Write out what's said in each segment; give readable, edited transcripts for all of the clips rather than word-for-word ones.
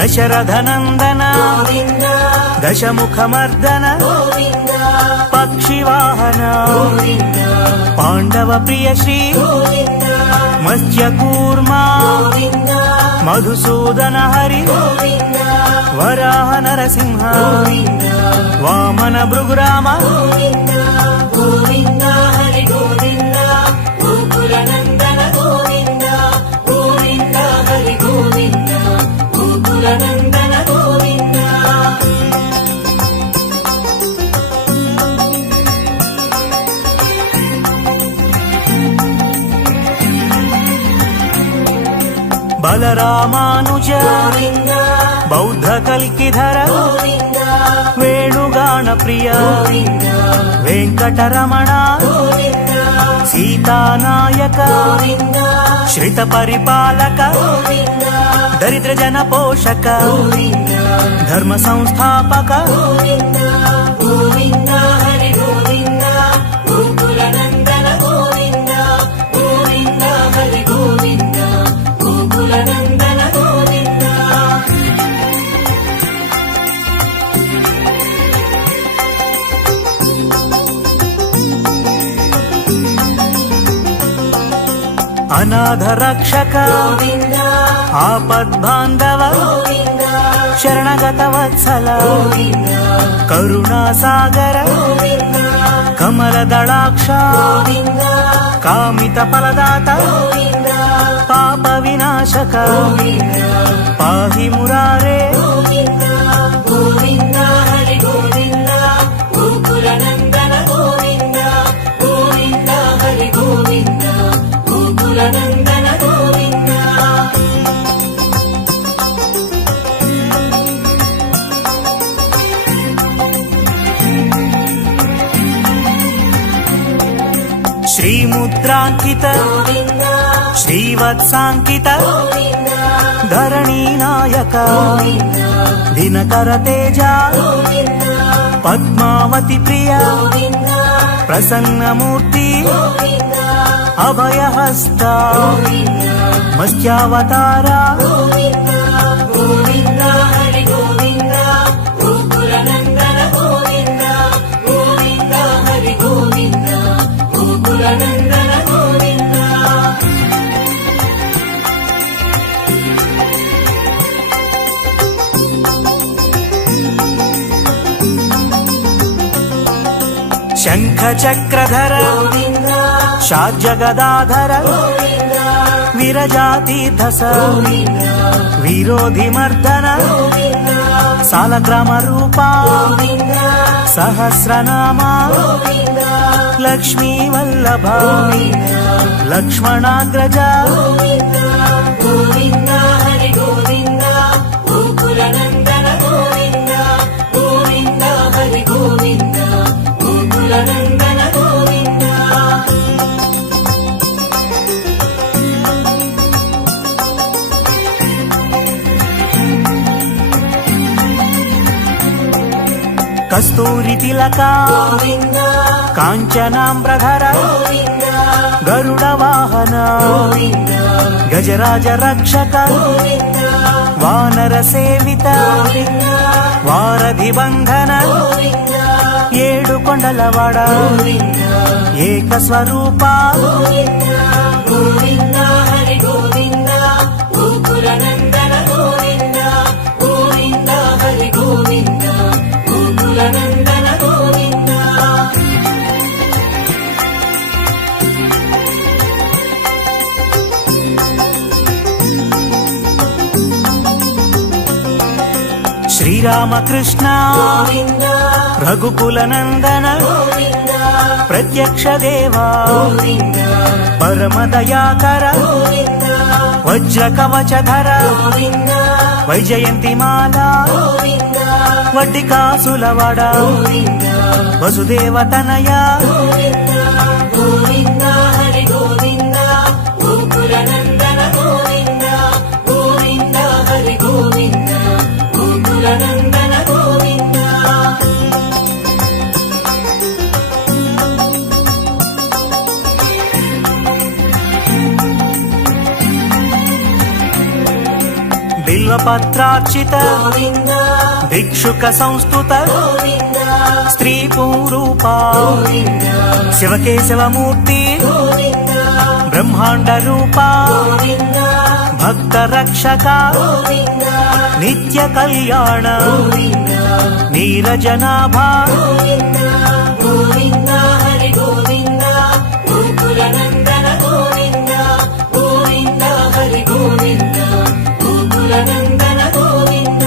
దశరథనందన దశముఖమర్దన పక్షివాహన పాండవ ప్రియ శ్రీ మత్స్యకూర్మా మధుసూదన హరి వరాహ నరసింహ వామన భృగురామ గోవింద హరి గోవింద గోకులనందన గోవింద గోవింద హరి గోవింద గోకులనందన గోవింద. బలరామానుజ గోవింద బౌద్ధ కల్కిధర గోవింద వేణుగాన ప్రియ గోవింద వెంకటరమణ గోవింద సీతానాయక గోవింద శ్రిత పరిపాలక గోవింద దరిద్ర జన పోషక గోవింద ధర్మ సంస్థాపక గోవింద గోవింద హరి గోవింద గోకులనందన గోవింద గోవింద హరి గోవింద గోకులనందన గోవింద. అనాథ రక్షక గోవింద ఆపద్బాంధవ గోవింద శరణగత వత్సల గోవింద కరుణా సాగర గోవింద కమల దళాక్ష గోవింద కామిత ఫలదాత గోవింద పాప వినాశక గోవింద పాహి మురారే గోవింద గోవింద హరి గోవింద గోకులనందన గోవింద గోవింద హరి గోవింద గోకులనందన గోవింద. శ్రీముద్రాంకిత గోవింద శ్రీవత్సాంకిత గోవింద ధరణీ నాయక గోవింద దినకర తేజ గోవింద పద్మావతి ప్రియ గోవింద ప్రసన్నమూర్తి గోవింద అభయహస్త గోవింద మత్స్యావతార గోవింద గోవింద హరి గోవింద గోకులనందన గోవింద గోవింద హరి గోవింద గోకులనందన గోవింద. శంఖ చక్రధర గోవింద షాడ్జగదాధర గోవింద విరజాతీర్థస గోవింద విరోధి మర్దన గోవింద సాలగ్రామ రూపా గోవింద సహస్రనామ గోవింద లక్ష్మీ వల్లభ గోవింద లక్ష్మణాగ్రజ గోవింద గోవింద హరి గోవింద గోకులనందన గోవింద గోవింద హరి గోవింద గోకులనందన గోవింద. కస్తూరి తిలక గోవింద కాంచనాంబ్రధర గోవింద గరుడ వాహన గోవింద గజరాజ రక్షక గోవింద వానర సేవిత గోవింద వారధి బంధన గోవింద ఏడు కొండలవాడ గోవింద ఏక స్వరూప గోవింద గోవింద హరి గోవింద గోకులనందన గోవింద గోవింద హరి గోవింద గోకులనందన గోవింద. శ్రీరామకృష్ణ గోవింద రఘుకుల నందన గోవింద ప్రత్యక్ష దేవా గోవింద పరమ దయాకర గోవింద వజ్ర కవచధర గోవింద వైజయంతి మాల గోవింద వడ్డి కాసులవాడ గోవింద వసుదేవ తనయ గోవింద గోవింద హరి గోవింద గోకులనందన గోవింద గోవింద హరి గోవింద గోకులనందన గోవింద. బిల్వపత్రార్చిత గోవింద భిక్షుక సంస్థుత గోవింద స్త్రీ పూరూప గోవింద శివకేశవమూర్తి గోవింద బ్రహ్మాండ రూప గోవింద భక్త రక్షక గోవింద నిత్య కళ్యాణ గోవింద నీరజనాభ గోవింద గోవింద హరి గోవింద గోకుల నందన గోవింద గోవింద హరి గోవింద గోకుల నందన గోవింద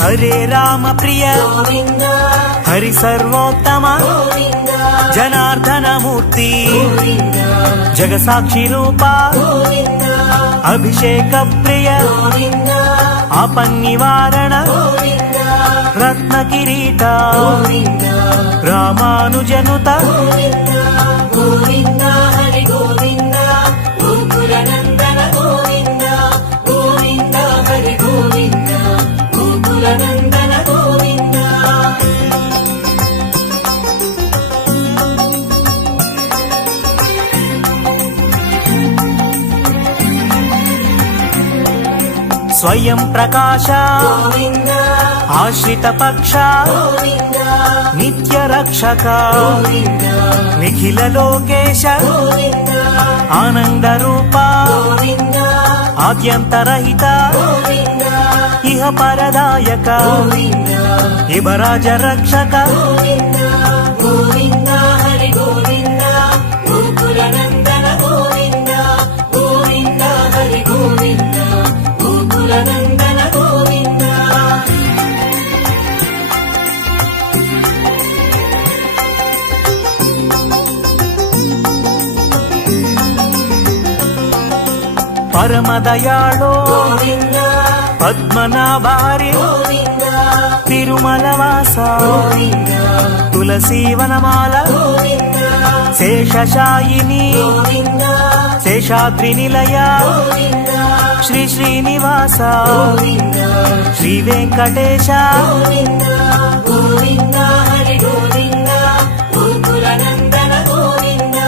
హరే రామ ప్రియ గోవింద హరి సర్వోత్తమ గోవింద జనార్దన మూర్తి గోవింద జగసాక్షి రూప గోవింద అభిషేక ప్రియ గోవింద ఆపన్నివారణ గోవింద రత్న కిరీట గోవింద రామానుజనుత గోవింద గోవింద హరి గోవింద గోకుల నందన గోవింద గోవింద హరి గోవింద గోకుల నందన గోవింద స్వయం ప్రకాశ గోవింద ఆశ్రిత పక్ష గోవింద నిత్య రక్షక గోవింద నిఖిల లోకేశ గోవింద ఆనంద రూప గోవింద ఆద్యంతరహిత గోవింద ఇహ పరదాయక గోవింద ఇవరాజ రక్షక గోవింద గోవింద హరి గోవింద గోకుల నందన గోవింద గోవింద హరి గోవింద గోకుల నందన గోవింద పరమదయాళో గోవింద పద్మనాభారి గోవింద తిరుమలవాస గోవింద తులసీవనమాల గోవింద శేషశాయిని గోవింద శేషాద్రి నిలయ గోవింద శ్రీ శ్రీనివాస గోవింద శ్రీ వెంకటేశ గోవింద గోవింద హరి గోవింద గోకుల నందన గోవింద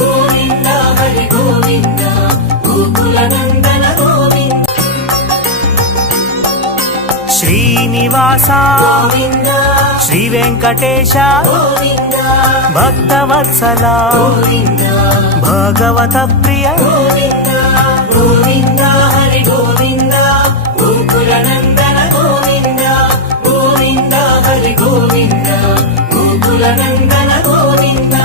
గోవింద హరి గోవింద గోకుల నందన గోవింద శ్రీనివాస గోవింద శ్రీ వెంకటేశ గోవింద భక్తవత్సల గోవింద భగవత ప్రియ గోవింద గోవింద హరి గోవింద గోకుల నందన గోవింద గోవింద హరి గోవింద గోకుల నందన గోవింద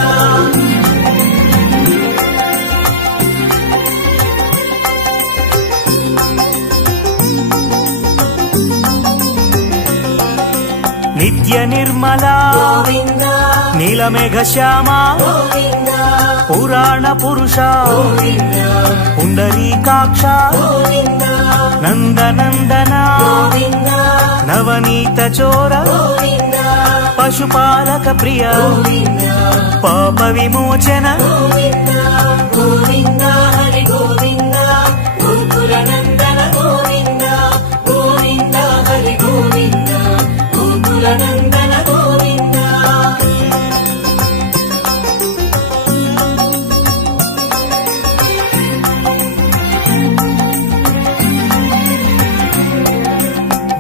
నిత్య నిర్మల గోవింద నీలమేఘ శ్యామ గోవింద పురాణ పురుష గోవింద పుండరీకాక్ష గోవింద నందనందన గోవింద నవనీత చోర గోవింద పశుపాలక ప్రియ గోవింద పాప విమోచన గోవింద గోవింద హరి గోవింద గోకుల నందన గోవింద గోవింద హరి గోవింద గోకుల నందన గోవింద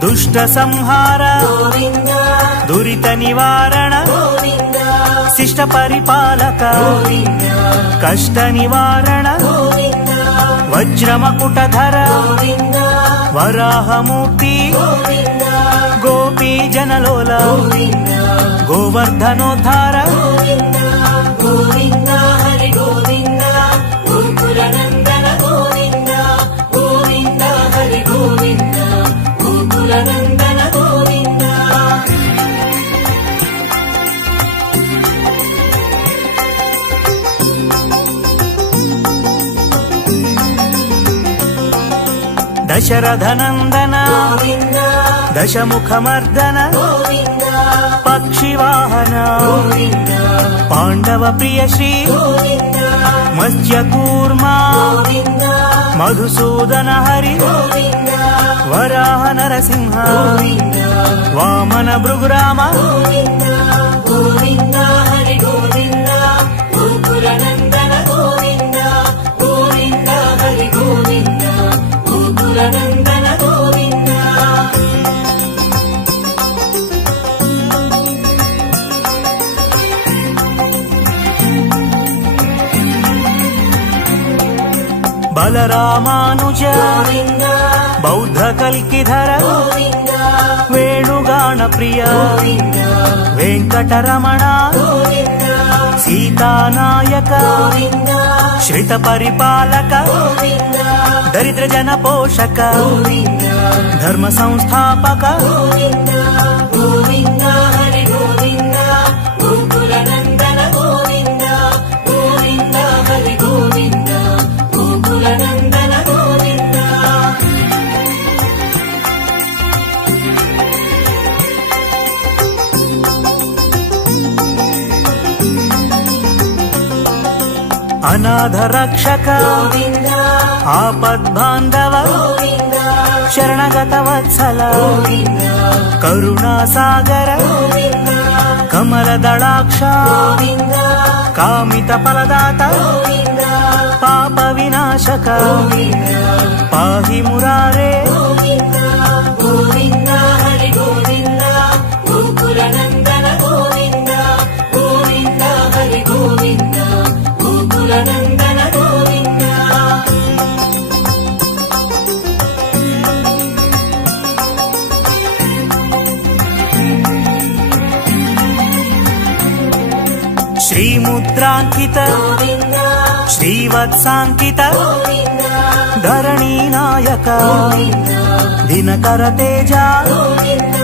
దుష్ట సంహార గోవింద దురిత నివారణ గోవింద శిష్ట పరిపాలక గోవింద కష్ట నివారణ గోవింద వజ్రమకుటధర గోవింద వరాహమూర్తి గోవింద గోపీ జనలోల గోవింద గోవర్ధనోద్ధార గోవింద గోవింద హరి గోవింద గోకుల నందన గోవింద గోవింద హరి గోవింద గోకుల నందన గోవింద దశరథనందన గోవింద దశముఖమర్దన గోవింద పక్షివాహన గోవింద పాండవ ప్రియ శ్రీ గోవింద మత్స్యకూర్మ గోవింద మధుసూదన హరి గోవింద వరాహ నరసింహ గోవింద వామన భృగురామ గోవింద గోవింద హరి గోవింద గోకుల నందన గోవింద గోవింద హరి గోవింద గోకుల నందన గోవింద బలరామానుజ గోవింద బౌద్ధ కల్కిధర గోవింద వేణుగాన ప్రియ గోవింద వెంకటరమణ గోవింద సీతానాయక గోవింద శ్రిత పరిపాలక గోవింద దరిద్ర జన పోషక గోవింద ధర్మ సంస్థాపక గోవింద గోవింద హరి గోవింద గోకుల నందన గోవింద గోవింద హరి గోవింద గోకుల నందన గోవింద అనాథ రక్షక గోవింద ఆపద్బాంధవ గోవింద శరణగత వత్సల గోవింద కరుణా సాగర గోవింద కమల దళాక్ష గోవింద కామిత ఫలదాత గోవింద పాప వినాశక గోవింద పాహి మురారే గోవింద గోవింద హరి గోవింద గోకుల నందన గోవింద గోవింద హరి గోవింద గోకుల నందన గోవింద శ్రీముద్రాంకిత గోవింద శ్రీవత్సాంకిత గోవింద ధరణీ నాయక గోవింద దినకర తేజ గోవింద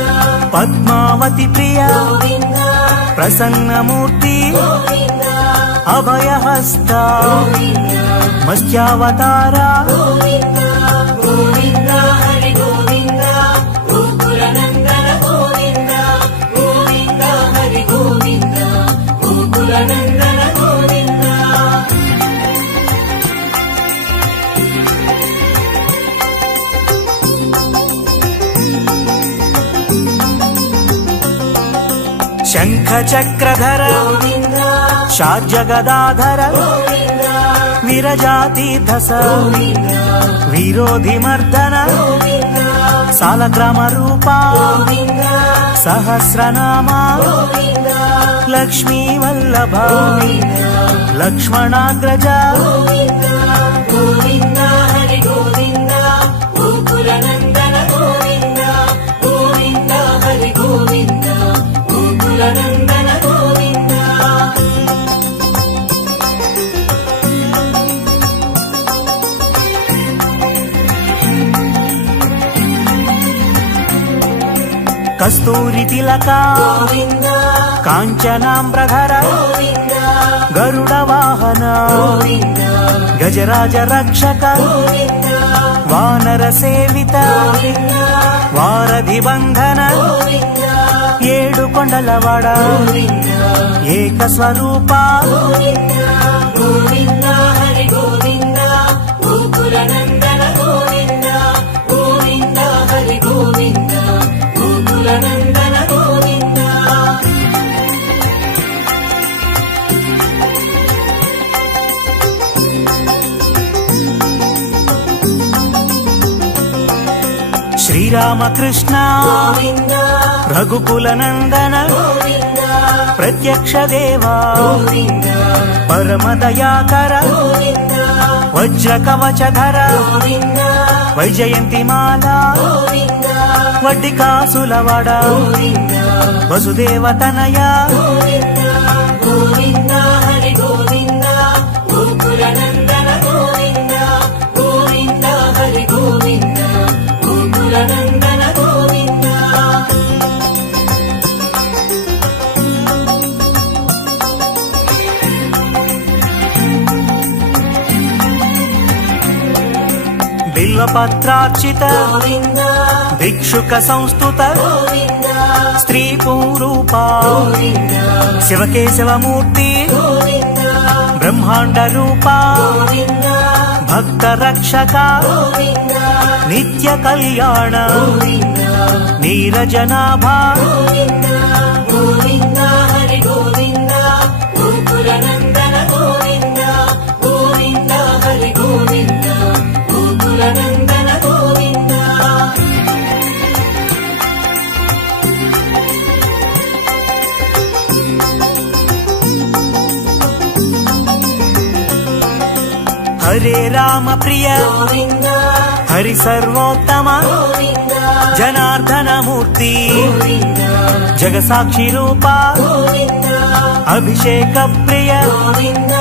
పద్మావతి ప్రియ గోవింద ప్రసన్నమూర్తి గోవింద అభయహస్త గోవింద మత్స్యావతార గోవింద గోవింద హరి గోవింద గోకుల నందన గోవింద గోవింద హరి గోవింద గోకుల నందన గోవింద శంఖ చక్రధర గోవింద షాడ్జగదాధర గోవింద విరజాతీర్థస గోవింద విరోధి మర్దన గోవింద సాలగ్రామ రూప గోవింద సహస్రనామ గోవింద లక్ష్మీ వల్లభ గోవింద లక్ష్మణాగ్రజ గోవింద గోవింద హరి గోవింద గోకుల నందన గోవింద గోవింద హరి గోవింద గోకుల నందన గోవింద కస్తూరి తిలక గోవింద కాంచనాంబ్రధర గోవింద గరుడ వాహన గోవింద గజరాజ రక్షక గోవింద వానర సేవిత గోవింద వారధి బంధన గోవింద ఏడు కొండలవాడ గోవింద ఏక స్వరూప గోవింద గోవింద హరి గోవింద గోకుల నందన గోవింద గోవింద హరి గోవింద గోకుల నందన గోవింద శ్రీరామకృష్ణ గోవింద రఘుకుల నందన గోవింద ప్రత్యక్ష దేవా గోవింద పరమ దయాకర గోవింద వజ్ర కవచధర గోవింద వైజయంతి మాల గోవింద వడ్డి కాసులవాడ గోవింద వసుదేవ తనయ గోవింద గోవింద హరి గోవింద గోకుల నందన గోవింద గోవింద హరి గోవింద గోకుల నందన గోవింద బిల్వపత్రార్చిత గోవింద భిక్షుక సంస్థుత గోవింద స్త్రీ పూరూప గోవింద శివకేశవమూర్తి గోవింద బ్రహ్మాండ రూప గోవింద భక్త రక్షక గోవింద నిత్య కళ్యాణ గోవింద నీరజనాభ గోవింద గోవింద హరి గోవింద గోకుల నందన గోవింద గోవింద హరి గోవింద గోకుల నందన గోవింద హరే రామ ప్రియ గోవింద హరి సర్వోత్తమ గోవింద జనార్దన మూర్తి గోవింద జగసాక్షి రూప గోవింద అభిషేక ప్రియ గోవింద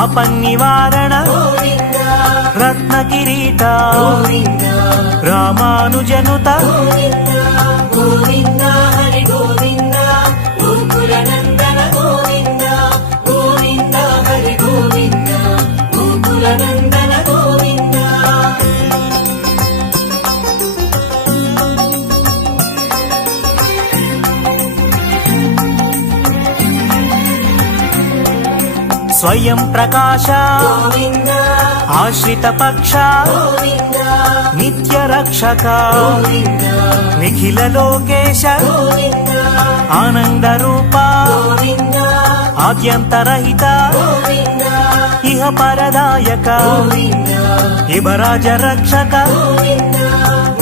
ఆపన్నివారణ గోవింద రత్న కిరీట గోవింద రామానుజనుత గోవింద గోవింద హరి గోవింద గోకుల నందన గోవింద గోవింద హరి గోవింద గోకుల నందన గోవింద స్వయం ప్రకాశ గోవింద ఆశ్రిత పక్ష గోవింద నిత్య రక్షక గోవింద నిఖిల లోకేశ గోవింద ఆనంద రూప గోవింద ఆద్యంతరహిత గోవింద ఇహ పరదాయక గోవింద ఇబరాజ రక్షక గోవింద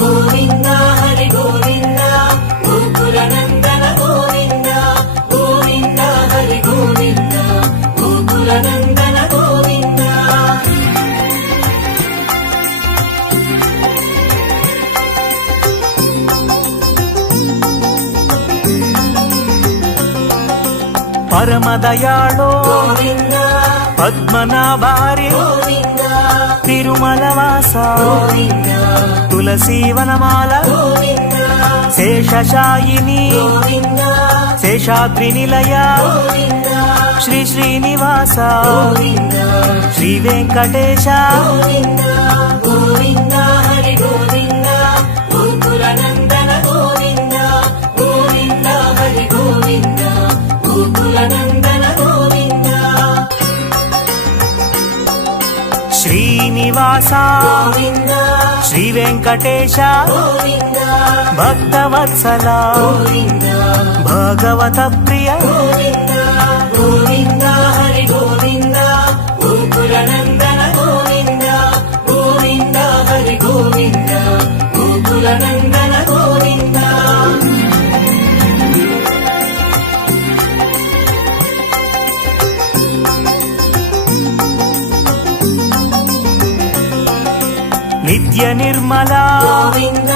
గోవింద హరి గోవింద గోకుల నందన గోవింద గోవింద హరి గోవింద గోకుల నందన గోవింద పరమదయాళో గోవింద పద్మనాభారి గోవింద తిరుమల వాస గోవింద తులసీవనమాల గోవింద శేషశాయిని గోవింద శేషాద్రి నిలయ గోవింద శ్రీ శ్రీనివాస గోవింద శ్రీ వెంకటేశ గోవింద గోవింద హరి గోవింద గోకుల నందన గోవింద గోవింద హరి గోవింద గోకుల నందన గోవింద శ్రీనివాస గోవింద శ్రీ వెంకటేశ గోవింద భక్తవత్సల గోవింద భగవత ప్రియ గోవింద గోవింద హరి గోవింద గోకుల నందన గోవింద గోవింద హరి గోవింద గోకుల నందన గోవింద నిత్య నిర్మల గోవింద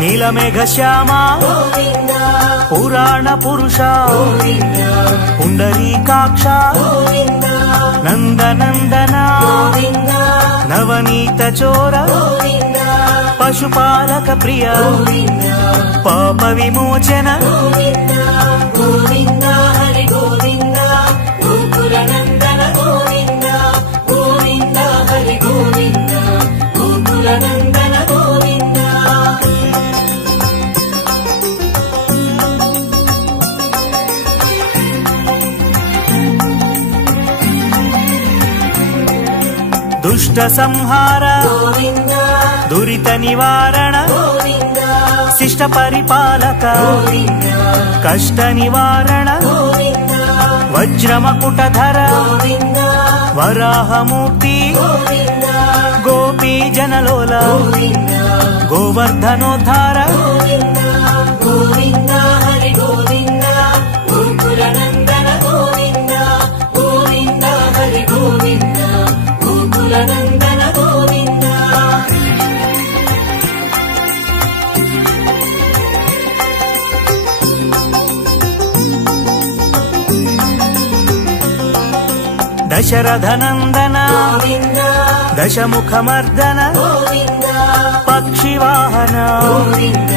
నీలమేఘ శ్యామ గోవింద పురాణ పురుష గోవింద పుండరీకాక్ష గోవింద నందనందన గోవింద నవనీత చోర గోవింద పశుపాలక ప్రియ గోవింద పాప విమోచన గోవింద గోవింద హరి గోవింద గోకుల నందన గోవింద గోవింద హరి గోవింద గోకుల నందన గోవింద దుష్ట సంహార గోవింద దురిత నివారణ గోవింద శిష్ట పరిపాలక గోవింద కష్ట నివారణ గోవింద వజ్రమకుటధర గోవింద వరాహమూర్తి గోవింద గోపీ జనలోల గోవింద గోవర్ధనోద్ధార గోవింద గోవింద హరి గోవింద గోకుల నందన గోవింద గోవింద హరి గోవింద గోకుల నందన గోవింద దశరథనందన గోవింద దశముఖమర్దన గోవింద పక్షివాహన గోవింద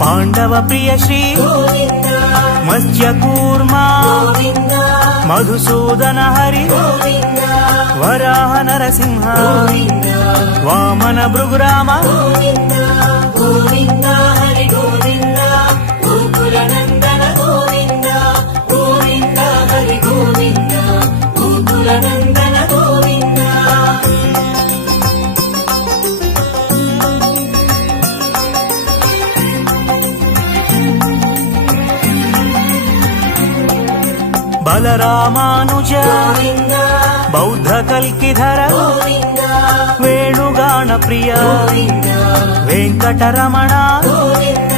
పాండవ ప్రియ శ్రీ గోవింద మత్స్యకూర్మ గోవింద మధుసూదన హరి గోవింద వరాహ నరసింహ గోవింద వామన భృగురామ గోవింద గోవింద హరి గోవింద గోకుల నందన గోవింద గోవింద హరి గోవింద గోకుల నందన బలరామానుజ గోవింద బౌద్ధ కల్కిధర గోవింద వేణుగాన ప్రియ గోవింద వెంకటరమణ గోవింద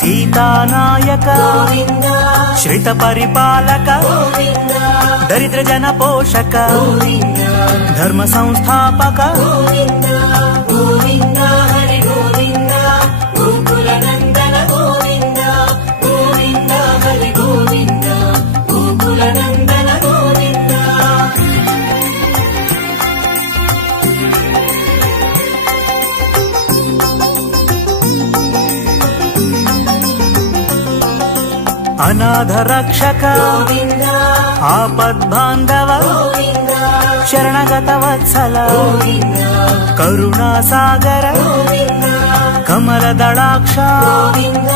సీతానాయక గోవింద శ్రిత పరిపాలక గోవింద దరిద్ర జన పోషక గోవింద ధర్మ సంస్థాపక గోవింద గోవింద హరి గోవింద గోకుల నందన గోవింద గోవింద హరి గోవింద గోకుల నందన గోవింద అనాథ రక్షక గోవింద ఆపద్బాంధవ గోవింద శరణగత వత్సల గోవింద కరుణా సాగర గోవింద కమల దళాక్ష గోవింద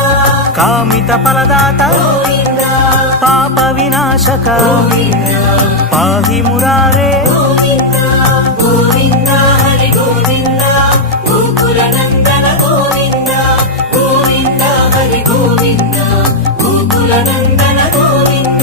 కామిత ఫలదాత గోవింద పాప వినాశక గోవింద పాహి మురారే గోవింద గోవింద హరి గోవింద గోకుల నందన గోవింద గోవింద హరి గోవింద గోకుల నందన గోవింద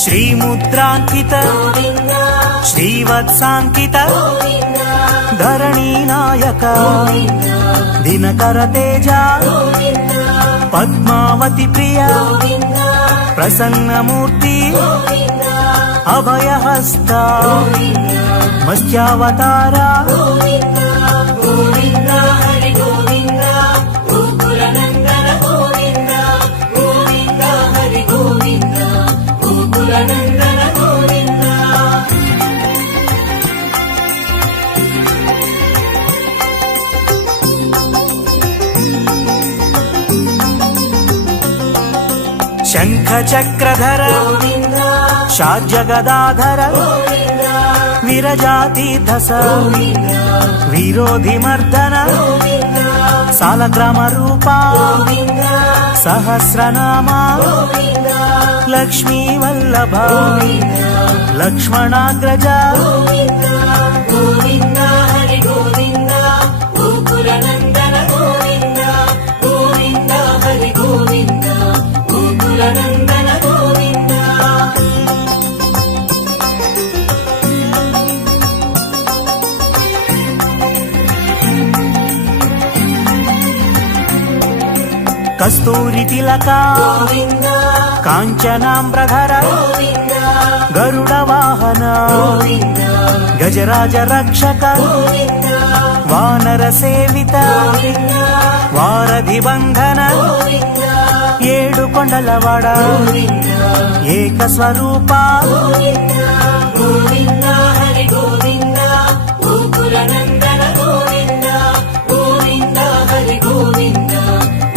శ్రీముద్రాంకిత గోవింద శ్రీవత్సాంకిత గోవింద ధరణీ నాయక గోవింద దినకర తేజ గోవింద పద్మావతి ప్రియ గోవింద ప్రసన్నమూర్తి గోవింద అభయహస్త గోవింద మత్స్యావతార గోవింద గోవింద హరి గోవింద గోకుల నందన గోవింద గోవింద హరి గోవింద గోకుల నందన గోవింద శంఖ చక్రధర గోవింద షాడ్జగదాధర గోవింద విరజాతీర్థస గోవింద విరోధి మర్దన గోవింద సాలగ్రామ రూప గోవింద సహస్రనామ గోవింద లక్ష్మీ వల్లభ గోవింద లక్ష్మణాగ్రజ గోవింద గోవింద హరి గోవింద గోకుల నందన గోవింద గోవింద హరి గోవింద గోకుల నందన గోవింద కస్తూరి తిలక గోవింద కాంచనాంబ్రధర గోవింద గరుడ వాహన గోవింద గజరాజ రక్షక గోవింద వానర సేవిత గోవింద వారధి బంధన గోవింద ఏడు కొండలవాడ గోవింద ఏక స్వరూప గోవింద గోవింద హరి గోవింద గోకుల నందన గోవింద గోవింద హరి గోవింద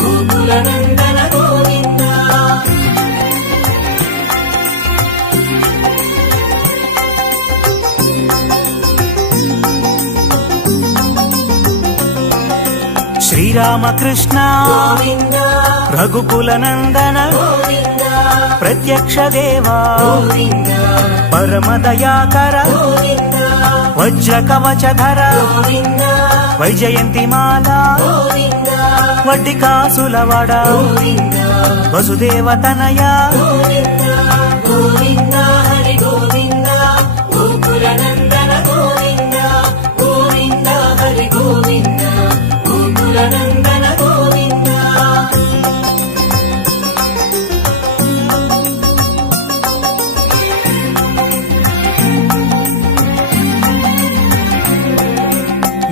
గోకుల నందన గోవింద శ్రీరామకృష్ణ గోవింద రఘుకుల నందన గోవింద ప్రత్యక్ష దేవా గోవింద పరమ దయాకర గోవింద వజ్ర కవచధర గోవింద వైజయంతి మాల గోవింద వడ్డి కాసులవాడ గోవింద వసుదేవ తనయ గోవింద గోవింద హరి గోవింద గోకుల నందన గోవింద గోవింద హరి గోవింద గోకుల నందన గోవింద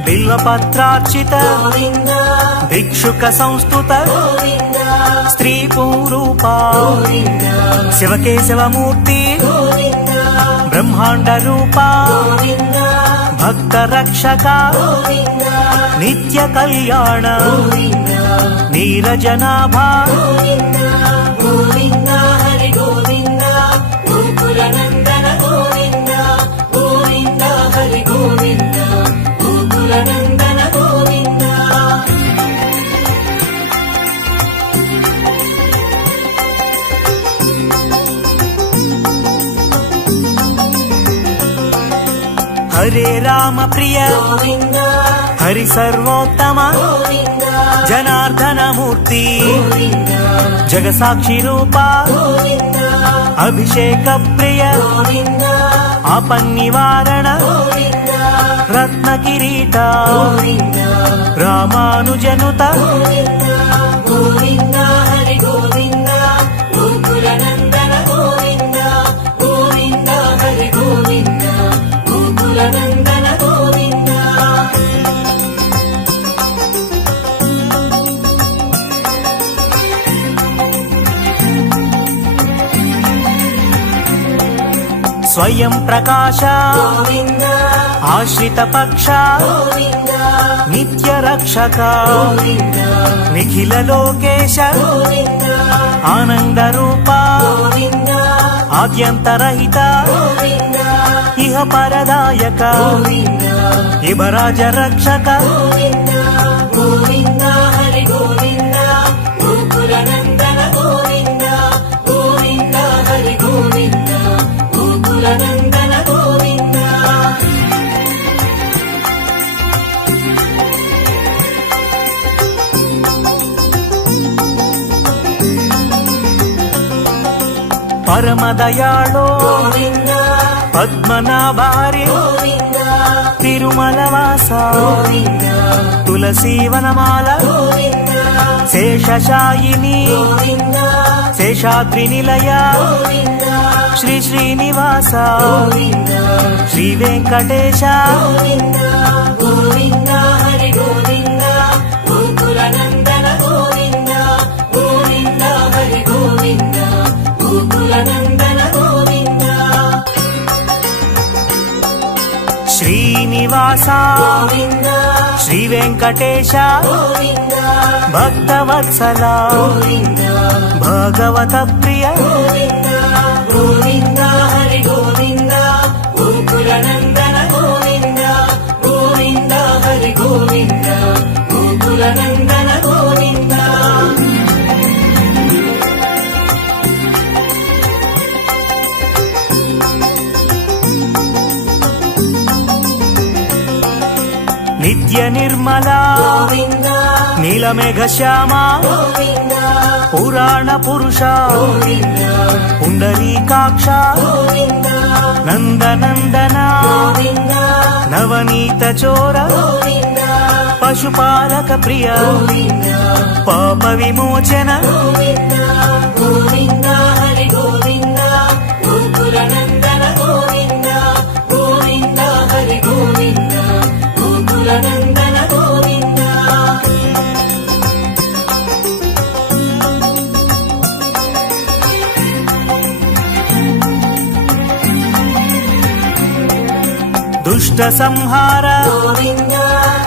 బిల్వపత్రార్చిత గోవింద భిక్షుక సంస్థుత గోవింద స్త్రీ పూరూప గోవింద శివకేశవమూర్తి గోవింద బ్రహ్మాండ రూప గోవింద భక్త రక్షక గోవింద నిత్య కళ్యాణ గోవింద నీరజనాభా గోవింద గోవింద హరి గోవింద గోకుల నందన గోవింద గోవింద హరి గోవింద గోకుల నందన గోవింద హరే రామ ప్రియ గోవింద హరి సర్వోత్తమ గోవింద జనార్దన మూర్తి గోవింద జగసాక్షి రూప గోవింద అభిషేక ప్రియ గోవింద ఆపన్నివారణ గోవింద రత్న కిరీట గోవింద రామానుజనుత గోవింద గోవింద హరి గోవింద గోకుల నందన గోవింద గోవింద హరి గోవింద గోకుల నందన గోవింద స్వయం ప్రకాశ గోవింద ఆశ్రిత పక్ష గోవింద నిత్య రక్షక గోవింద నిఖిల లోకేశ గోవింద ఆనంద రూప గోవింద ఆద్యంతరహిత గోవింద ఇహ పరదాయక గోవింద ఇవరాజ రక్షక గోవింద గోవింద హరి గోవింద గోకుల నందన గోవింద గోవింద హరి గోవింద గోకుల నందన గోవింద పరమ దయాళో గోవింద పద్మనాభారి గోవింద తిరుమల వాస గోవింద తులసీవనమాల గోవింద శేషశాయిని గోవింద శేషాద్రి నిలయ గోవింద శ్రీ శ్రీనివాస గోవింద శ్రీ వెంకటేశ గోవింద గోవింద హరి గోవింద గోకుల నందన గోవింద గోవింద హరి గోవింద గోకుల నందన గోవింద శ్రీనివాస గోవింద శ్రీ వెంకటేశ గోవింద భక్తవత్సల గోవింద భగవత ప్రియ గోవింద గోవింద హరి గోవింద గోకుల నందన గోవింద గోవింద హరి గోవింద గోకుల నందన గోవింద నిత్య నిర్మల గోవింద నీలమేఘ శ్యామ గోవింద పురాణ పురుష గోవింద పుండరీకాక్ష గోవింద నందనందన గోవింద నవనీత చోర గోవింద పశుపాలక ప్రియ గోవింద పాప విమోచన గోవింద గోవింద హరి గోవింద గోకుల నందన గోవింద గోవింద హరి గోవింద గోకుల నందన గోవింద దుష్ట సంహార గోవింద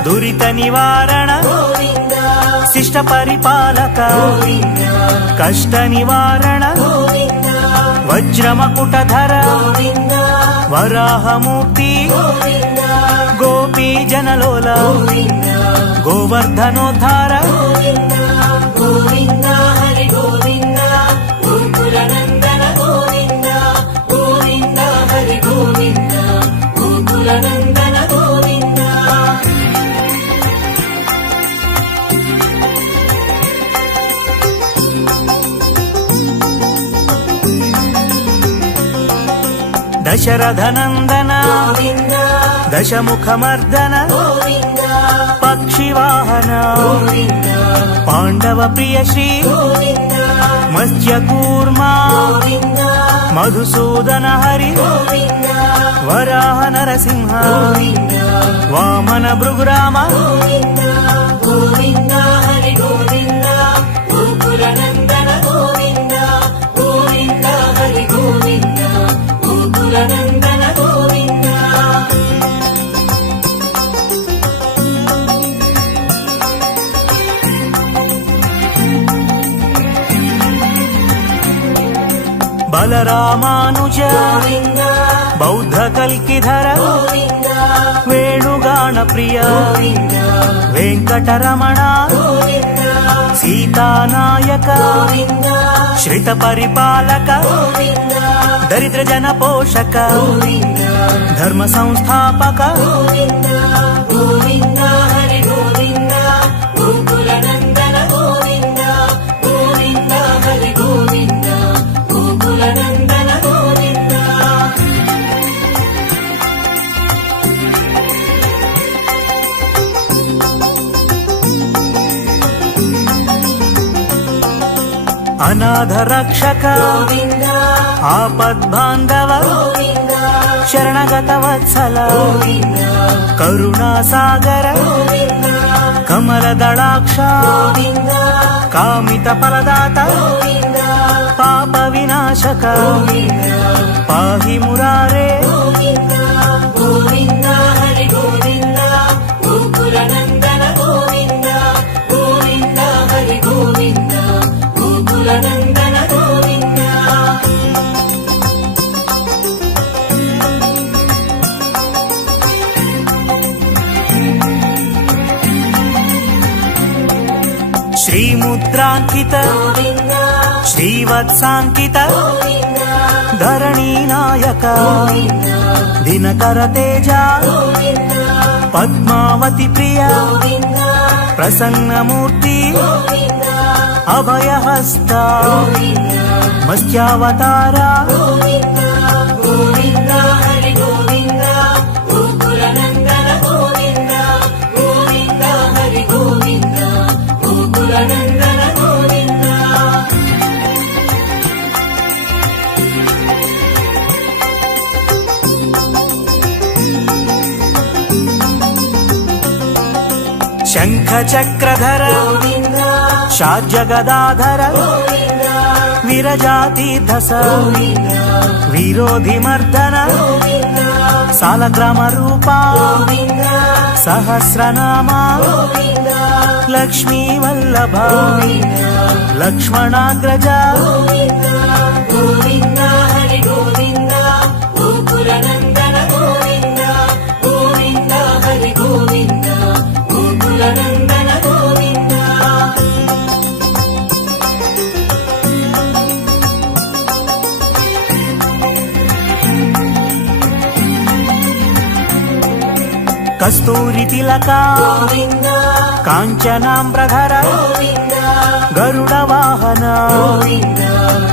దురిత నివారణ గోవింద శిష్ట పరిపాలక గోవింద కష్ట నివారణ గోవింద వజ్రమకుటధర గోవింద వరాహమూర్తి గోవింద గోపీ జనలోల గోవింద గోవర్ధనోద్ధార గోవింద గోవింద హరి గోవింద గోకుల నందన గోవింద గోవింద హరి గోవింద గోకుల నందన గోవింద దశరథనందన గోవింద దశముఖమర్దన గోవింద పక్షివాహన గోవింద పాండవ ప్రియ శ్రీ గోవింద మత్స్యకూర్మా గోవింద మధుసూదన హరి గోవింద వరాహ నరసింహ గోవింద వామన భృగురామ గోవింద గోవింద హరి గోవింద గోకుల నందన గోవింద గోవింద హరి గోవింద గోకుల నందన గోవింద బలరామానుజ గోవింద బౌద్ధ కల్కిధర గోవింద వేణుగాన ప్రియ గోవింద వెంకటరమణ గోవింద సీతానాయక గోవింద శ్రిత పరిపాలక గోవింద దరిద్ర జన పోషక గోవింద ధర్మ సంస్థాపక గోవింద గోవింద హరి గోవింద గోకుల నందన గోవింద గోవింద హరి గోవింద గోకుల నందన గోవింద అనాథ రక్షక గోవింద ఆపద్బాంధవ గోవింద శరణగత వత్సల గోవింద కరుణా సాగర గోవింద కమల దళాక్ష గోవింద కామిత ఫలదాత గోవింద పాప వినాశక గోవింద పాహి మురారే గోవింద గోవింద హరి గోవింద గోకుల నందన గోవింద గోవింద హరి గోవింద గోకుల నందన గోవింద శ్రీముద్రాంకిత గోవింద శ్రీవత్సాంకిత గోవింద ధరణీ నాయక గోవింద దినకర తేజ గోవింద పద్మావతి ప్రియ గోవింద ప్రసన్నమూర్తి గోవింద అభయహస్త గోవింద మత్స్యావతార గోవింద గోవింద హరి గోవింద గోకుల నందన గోవింద గోవింద హరి గోవింద గోకుల నందన గోవింద శంఖ చక్రధర గోవింద షాడ్జగదాధర గోవింద విరజాతీర్థస గోవింద విరోధి మర్దన గోవింద సాలగ్రామ రూప గోవింద సహస్రనామ గోవింద లక్ష్మీ వల్లభ గోవింద లక్ష్మణాగ్రజ గోవింద గోవింద హరి గోవింద గోకుల నందన గోవింద గోవింద హరి గోవింద గోకుల నందన గోవింద కస్తూరి తిలక గోవింద కాంచనాంబ్రధర గోవింద గరుడ వాహన గోవింద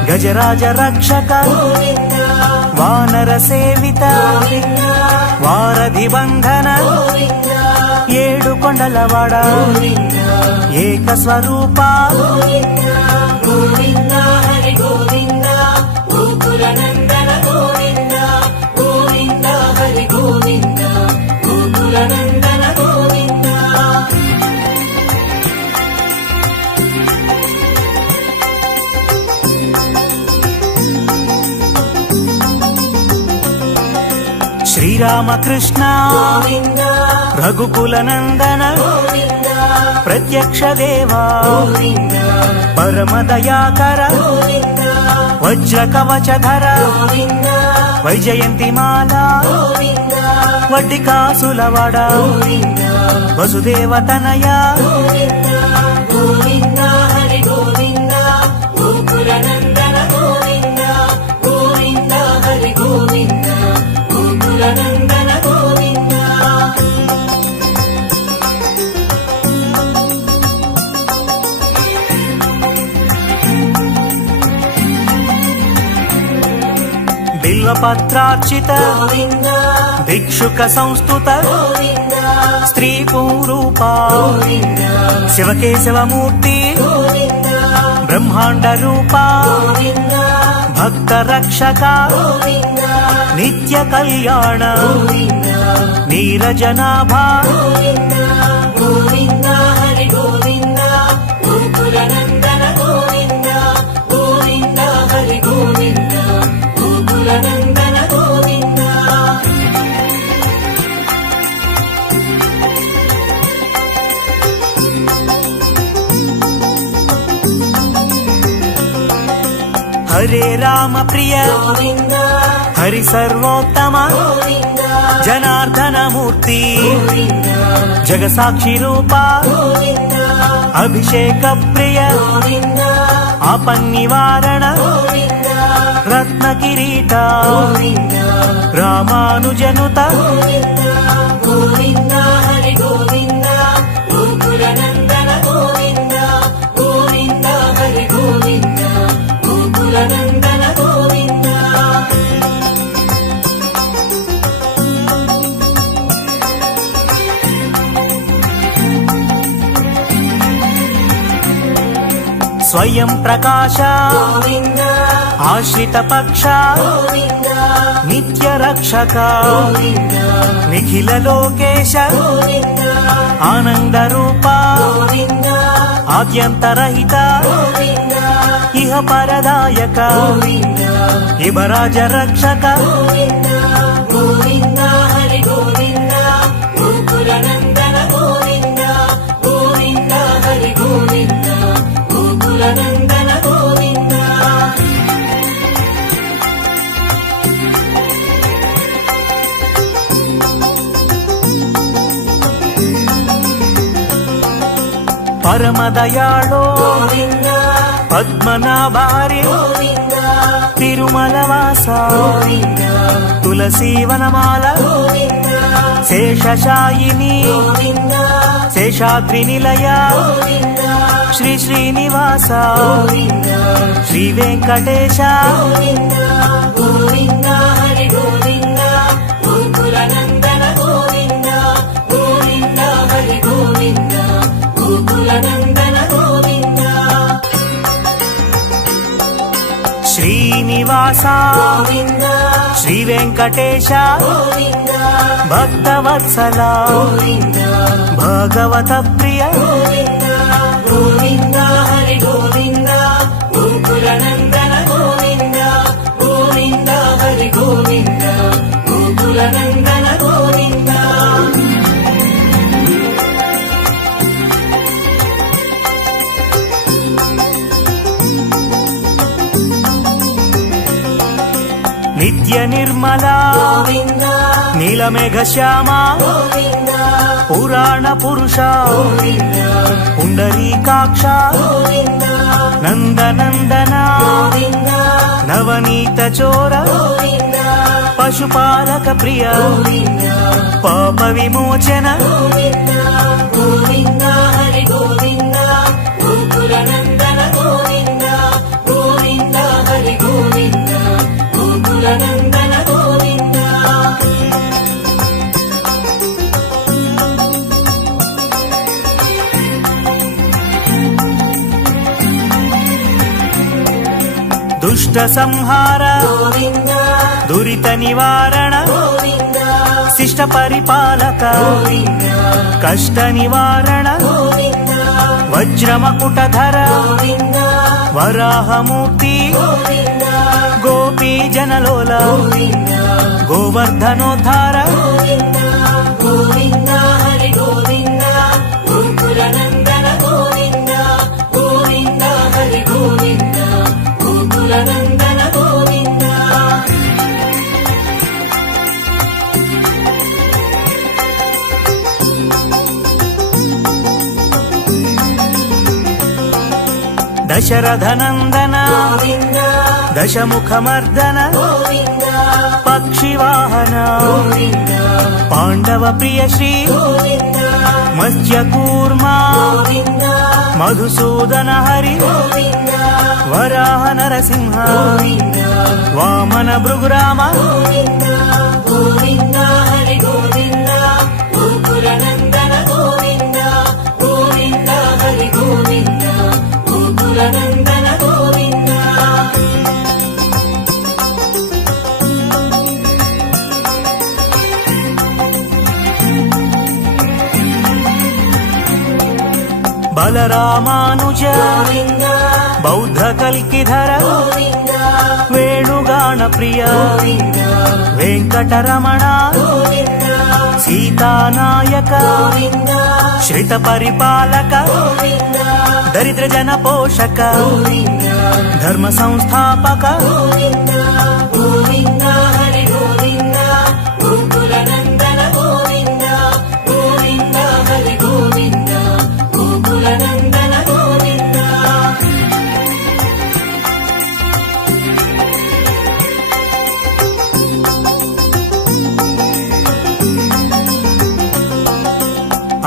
గజరాజ రక్షక గోవింద వానర సేవిత గోవింద వారధి బంధన గోవింద ఏడు కొండలవాడ గోవింద ఏక స్వరూప గోవింద గోవింద హరి గోవింద గోకుల నందన గోవింద గోవింద హరి గోవింద గోకుల నందన గోవింద శ్రీరామకృష్ణ గోవింద రఘుకుల నందన గోవింద ప్రత్యక్ష దేవా గోవింద పరమ దయాకర గోవింద వజ్ర కవచధర గోవింద వైజయంతి మాల గోవింద వడ్డి కాసులవాడ గోవింద వసుదేవ తనయ గోవింద గోవింద హరి గోవింద గోకుల నందన గోవింద గోవింద హరి గోవింద గోకుల నందన గోవింద బిల్వపత్రార్చిత గోవింద భిక్షుక సంస్థుత గోవింద స్త్రీ పూరూప గోవింద శివకేశవమూర్తి గోవింద బ్రహ్మాండ రూప గోవింద భక్త రక్షక గోవింద నిత్య కళ్యాణ గోవింద నీరజనాభ గోవింద గోవింద హరి గోవింద గోకుల నందన గోవింద గోవింద హరి గోవింద గోకుల నందన గోవింద హరే రామ ప్రియ గోవింద హరి సర్వోత్తమ గోవింద జనార్దన మూర్తి గోవింద జగసాక్షి రూప గోవింద అభిషేక ప్రియ గోవింద ఆపన్నివారణ గోవింద రత్న కిరీట గోవింద రామానుజనుత గోవింద గోవింద హరి గోవింద గోకుల నందన గోవింద గోవింద హరి గోవింద గోకుల నందన గోవింద స్వయం ప్రకాశ గోవింద ఆశ్రిత పక్ష గోవింద నిత్య రక్షక గోవింద నిఖిల లోకేశ గోవింద ఆనంద రూప గోవింద ఆద్యంతరహిత గోవింద ఇహ పరదాయక గోవింద ఇవరాజ రక్షక గోవింద గోవింద హరి గోవింద గోకుల నందన గోవింద గోవింద హరి గోవింద గోకుల నందన గోవింద పరమదయాళో గోవింద పద్మనాభారి గోవింద తిరుమల వాస గోవింద తులసీవనమాల గోవింద శేషశాయిని గోవింద శేషాద్రి నిలయ గోవింద శ్రీ శ్రీనివాస గోవింద శ్రీ వెంకటేశ గోవింద గోవింద హరి గోవింద గోకుల నందన గోవింద గోవింద హరి గోవింద గోకుల నందన గోవింద శ్రీనివాస గోవింద శ్రీ వెంకటేశ గోవింద భక్తవత్సల గోవింద భగవత ప్రియ గోవింద గోవింద హరి గోవింద గోకుల నందన గోవింద గోవింద హరి గోవింద గోకుల నందన గోవింద నిత్య నిర్మల గోవింద నీలమేఘ శ్యామ గోవింద పురాణ పురుష గోవింద పుండరీకాక్ష గోవింద నందనందన గోవింద నవనీత చోర గోవింద పశుపాలక ప్రియ గోవింద పాప విమోచన గోవింద గోవింద హరి గోవింద గోకుల నందన గోవింద గోవింద హరి గోవింద గోకుల నందన గోవింద దుష్ట సంహార గోవింద దురిత నివారణ గోవింద శిష్ట పరిపాలక గోవింద కష్ట నివారణ గోవింద వజ్రమకుటధర గోవింద వరాహమూర్తి గోవింద గోపీ జనలోల గోవింద గోవర్ధనోద్ధార గోవింద గోవింద హరి గోవింద గోకుల నందన గోవింద గోవింద హరి గోవింద గోకుల నందన గోవింద దశరథనందన గోవింద దశముఖమర్దన గోవింద పక్షివాహన గోవింద పాండవ ప్రియ శ్రీ గోవింద మత్స్యకూర్మ గోవింద మధుసూదన హరి గోవింద వరాహ నరసింహ గోవింద వామన భృగురామ గోవింద గోవింద హరి గోవింద గోకుల నందన గోవింద గోవింద హరి గోవింద గోకుల నందన గోవింద బలరామానుజ గోవింద బౌద్ధ కల్కిధర గోవింద వేణుగాన ప్రియ గోవింద వెంకటరమణ గోవింద సీతానాయక గోవింద శ్రిత పరిపాలక గోవింద దరిద్ర జన పోషక గోవింద ధర్మ సంస్థాపక గోవింద గోవింద హరి గోవింద గోకుల నందన గోవింద గోవింద హరి గోవింద గోకుల నందన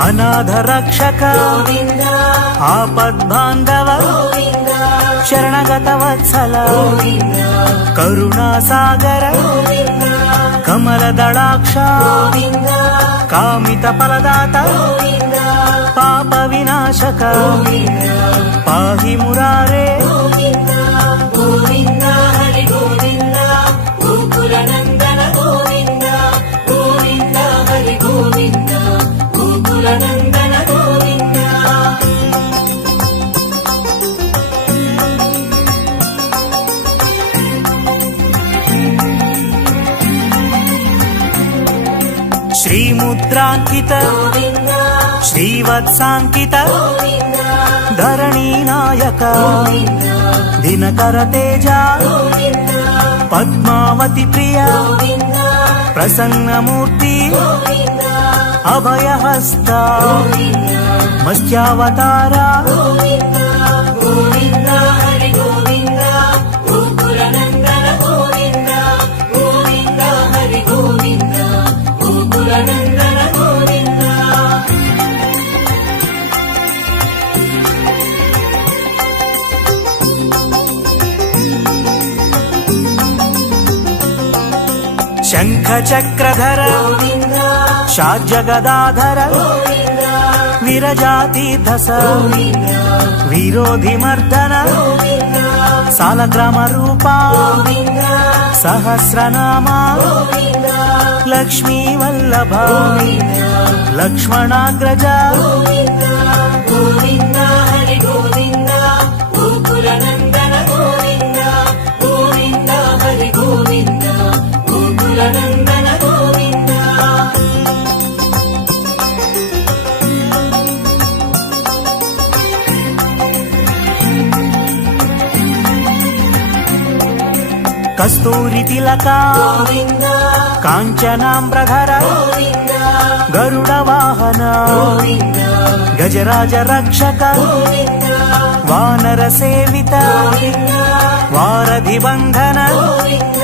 ಅನಾಥ ರಕ್ಷಕ ಗೋವಿಂದ ಆಪದ್ಬಾಂಧವ ಗೋವಿಂದ ಶರಣಗತ ವತ್ಸಲ ಗೋವಿಂದ ಕರುಣಾಸಾಗರ ಗೋವಿಂದ ಕಮಲದಳಾಕ್ಷ ಗೋವಿಂದ ಕಾಮಿತ ಫಲದಾತ ಗೋವಿಂದ ಪಾಪ ವಿನಾಶಕ ಗೋವಿಂದ ಪಾಹಿ ಮುರಾರೇ ಗೋವಿಂದ ಗೋವಿಂದ ಹರಿ ಗೋವಿಂದ ಗೋಕುಲ ನಂದನ ಗೋವಿಂದ ಗೋವಿಂದ ಹರಿ ಗೋವಿಂದ ಗೋಕುಲ ನಂದನ ಗೋವಿಂದ ಶ್ರೀಮುದ್ರಾಂಕಿತ ಗೋವಿಂದ ಶ್ರೀವತ್ಸಾಂಕಿತ ಗೋವಿಂದ ಧರಣಿ ನಾಯಕ ಗೋವಿಂದ ದಿನಕರ ತೇಜ ಗೋವಿಂದ ಪದ್ಮಾವತಿ ಪ್ರಿಯ ಗೋವಿಂದ ಪ್ರಸನ್ನ ಮೂರ್ತಿ ಗೋವಿಂದ ಅಭಯ ಹಸ್ತ ಗೋವಿಂದ ಮತ್ಸ್ಯಾವತಾರ ಗೋವಿಂದ ಗೋವಿಂದ ಹರಿ ಗೋವಿಂದ ಗೋಕುಲ ನಂದನ ಗೋವಿಂದ ಗೋವಿಂದ ಹರಿ ಗೋವಿಂದ ಗೋಕುಲ ನಂದನ ಗೋವಿಂದ ಶಂಖ ಚಕ್ರಧರ ಗೋವಿಂದ ಶಾರ್ಜಗದಾಧರ ಗೋವಿಂದ ವಿರಜಾತೀರ್ಧಸ ಗೋವಿಂದ ವಿರೋಧಿ ಮರ್ದನ ಗೋವಿಂದ ಸಾಲಗ್ರಾಮ ರೂಪ ಗೋವಿಂದ ಸಹಸ್ರನಾಮ ಗೋವಿಂದ ಲಕ್ಷ್ಮೀ ವಲ್ಲಭ ಗೋವಿಂದ ಲಕ್ಷ್ಮಣಾಗ್ರಜ ಗೋವಿಂದ ಗೋವಿಂದ ಹರಿ ಗೋವಿಂದ ಗೋಕುಲ ನಂದನ ಗೋವಿಂದ ಗೋವಿಂದ ಹರಿ ಗೋವಿಂದ ಗೋಕುಲ ನಂದನ ಗೋವಿಂದ ಕಸ್ತೂರಿ ತಿಲಕ ಗೋವಿಂದ ಕಾಂಚನಾಂಬ್ರಧರ ಗೋವಿಂದ ಗರುಡ ವಾಹನ ಗೋವಿಂದ ಗಜರಾಜ ರಕ್ಷಕ ಗೋವಿಂದ ವಾನರ ಸೇವಿತ ಗೋವಿಂದ ವಾರಧಿ ಬಂಧನ ಗೋವಿಂದ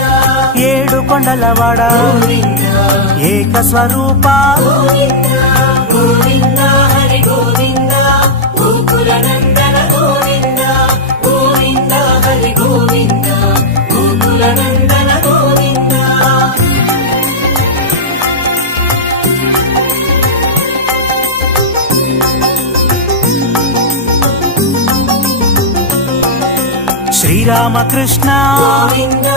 ಏಳು ಕೊಂಡಲವಾಡ ಗೋವಿಂದ ಏಕ ಸ್ವರೂಪ ಗೋವಿಂದ ಗೋವಿಂದ ಹರಿ ಗೋವಿಂದ ಗೋಕುಲ ನಂದನ ಗೋವಿಂದ ಗೋವಿಂದ ಹರಿ ಗೋವಿಂದ ಗೋಕುಲ ನಂದನ ಗೋವಿಂದ ಶ್ರೀರಾಮಕೃಷ್ಣ ಗೋವಿಂದ